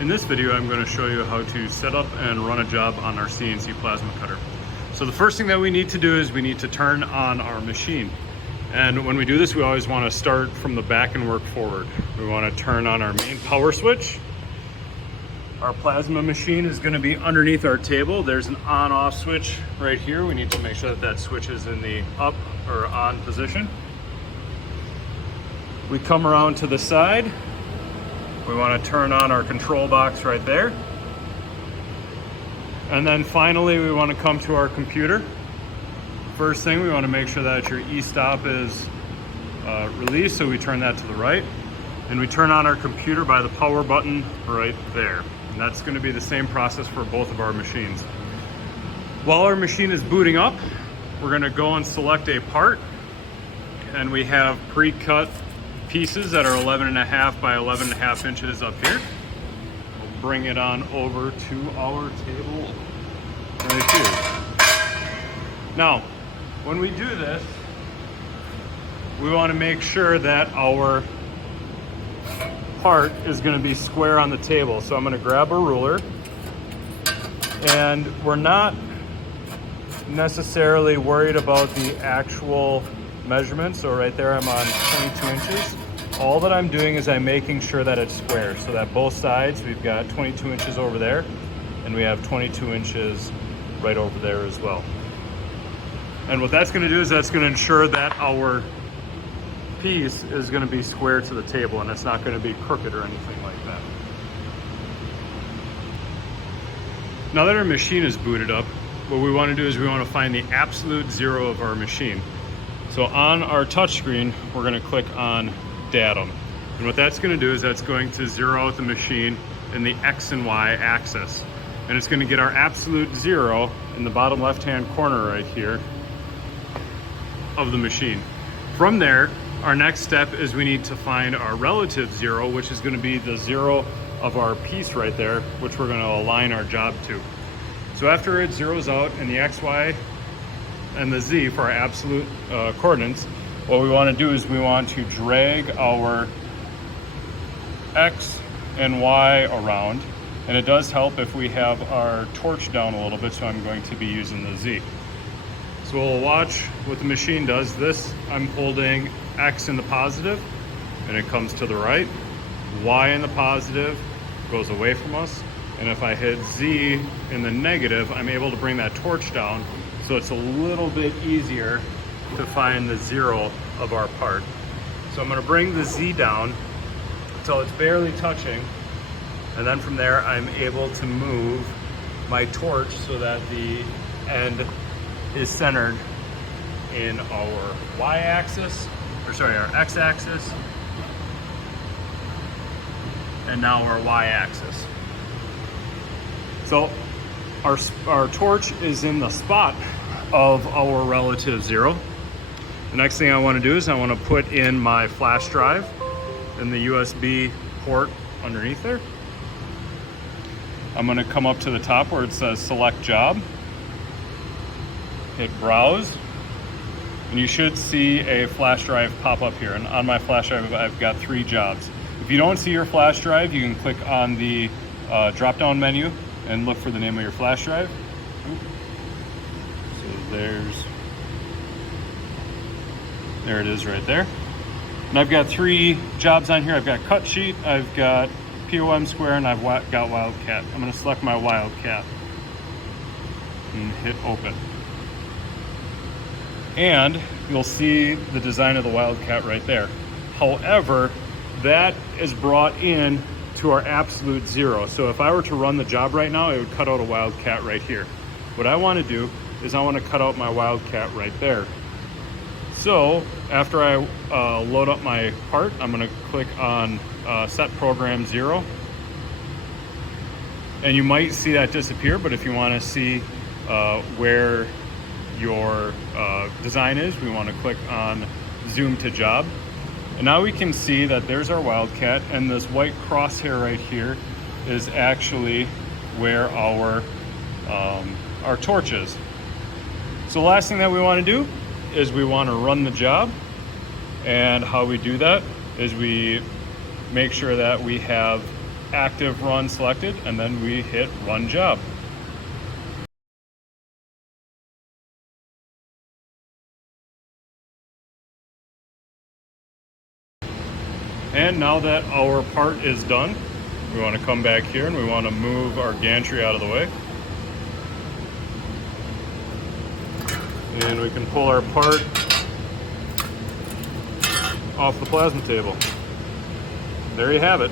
In this video, I'm going to show you how to set up and run a job on our CNC plasma cutter. So the first thing that we need to do is we need to turn on our machine. And when we do this, we always want to start from the back and work forward. We want to turn on our main power switch. Our plasma machine is going to be underneath our table. There's an on-off switch right here. We need to make sure that that switch is in the up or on position. We come around to the side. We want to turn on our control box right there. And then finally, we want to come to our computer. First thing, we want to make sure that your e-stop is released, so we turn that to the right. And we turn on our computer by the power button right there. And that's going to be the same process for both of our machines. While our machine is booting up, we're going to go and select a part. And we have pre-cut pieces that are 11.5 by 11.5 inches up here. We'll bring it on over to our table right here. Now, when we do this, we want to make sure that our part is going to be square on the table. So I'm going to grab a ruler, and we're not necessarily worried about the actual measurement. So right there I'm on 22 inches. All that I'm doing is I'm making sure that it's square, so that both sides, we've got 22 inches over there, and we have 22 inches right over there as well. And what that's going to do is that's going to ensure that our piece is going to be square to the table, and it's not going to be crooked or anything like that. Now that our machine is booted up, what we want to do is we want to find the absolute zero of our machine. So on our touchscreen, we're going to click on datum. And what that's going to do is that's going to zero out the machine in the X and Y axis. And it's going to get our absolute zero in the bottom left-hand corner right here of the machine. From there, our next step is we need to find our relative zero, which is going to be the zero of our piece right there, which we're going to align our job to. So after it zeroes out in the X, Y, and the Z for our absolute coordinates, what we want to do is we want to drag our X and Y around, and it does help if we have our torch down a little bit, so I'm going to be using the Z. So we'll watch what the machine does. This, I'm holding X in the positive, and it comes to the right. Y in the positive goes away from us, and if I hit Z in the negative, I'm able to bring that torch down, so it's a little bit easier to find the zero of our part. So I'm going to bring the Z down until it's barely touching, and then from there I'm able to move my torch so that the end is centered in our y-axis, or sorry, our x-axis, and now our y-axis. So our torch is in the spot of our relative zero. The next thing I want to do is I want to put in my flash drive in the USB port underneath there. I'm going to come up to the top where it says select job, hit browse, and you should see a flash drive pop up here. And on my flash drive, I've got 3 jobs. If you don't see your flash drive, you can click on the drop-down menu and look for the name of your flash drive. So there it is right there. And I've got 3 jobs on here. I've got cut sheet, I've got POM square, and I've got wildcat. I'm going to select my wildcat and hit open. And you'll see the design of the wildcat right there. However, that is brought in to our absolute zero. So if I were to run the job right now, it would cut out a wildcat right here. What I want to do is I want to cut out my wildcat right there. So after I load up my part, I'm going to click on set program 0. And you might see that disappear, but if you want to see where your design is, we want to click on zoom to job. And now we can see that there's our wildcat, and this white crosshair right here is actually where our torch is. So the last thing that we want to do is we want to run the job. And how we do that is we make sure that we have active run selected, and then we hit run job. And now that our part is done, we want to come back here and we want to move our gantry out of the way. And we can pull our part off the plasma table. There you have it.